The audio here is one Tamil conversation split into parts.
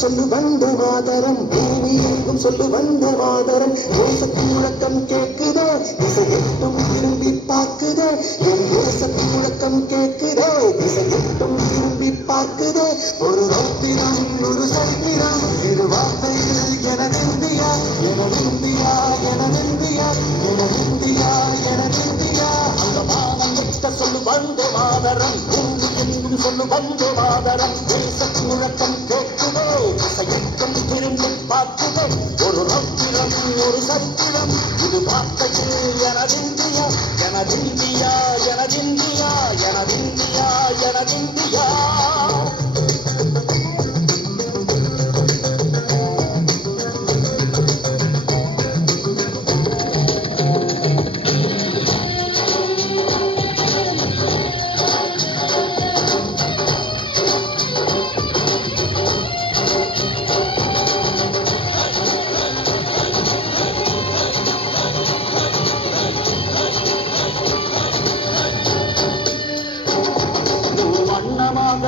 சொல்லு வந்த மாதரம் பூமி எங்கும் சொல்லு வந்த மாதரம் தேசத்தின் முழக்கம் கேட்குதே திசை எட்டும் திரும்பி பார்க்குதே என் தேசத்தின் முழக்கம் கேட்குதே திசை எட்டும் திரும்பி பார்க்குதே ஒரு ரௌத்திரம் ஒரு சரித்திரம் இரு வார்த்தைகள் எனதிந்தியா எனதிந்தியா எனதிந்தியா எனதிந்தியா எனதிந்தியா அந்த வானம் விட்ட சொல்லு வந்த மாதரம் பூமி எங்கும் சொல்லு வந்த மாதரம் தேசத்தின் முழக்கம் கேட்குதோ திசையெட்டும் திரும்பி பார்க்குதோ ஒரு ரௌத்திரம் ஒரு சரித்திரம் இது வார்த்தையில் எனதிந்தியா எனதிந்தியா எனதிந்தியா எனதிந்தியா எனதிந்தியா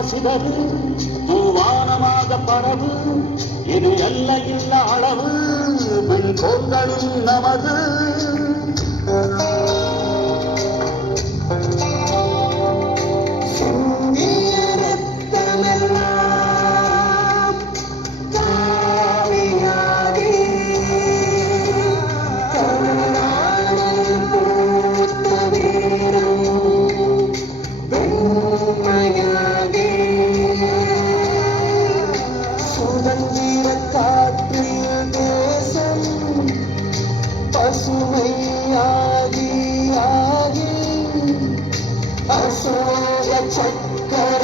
சிதறு தூவானமாக பரவு இது எல்லையில்ல அளவு விண்கோள்களும் நமது பசுமையாகி ஆகி அசோக சக்கர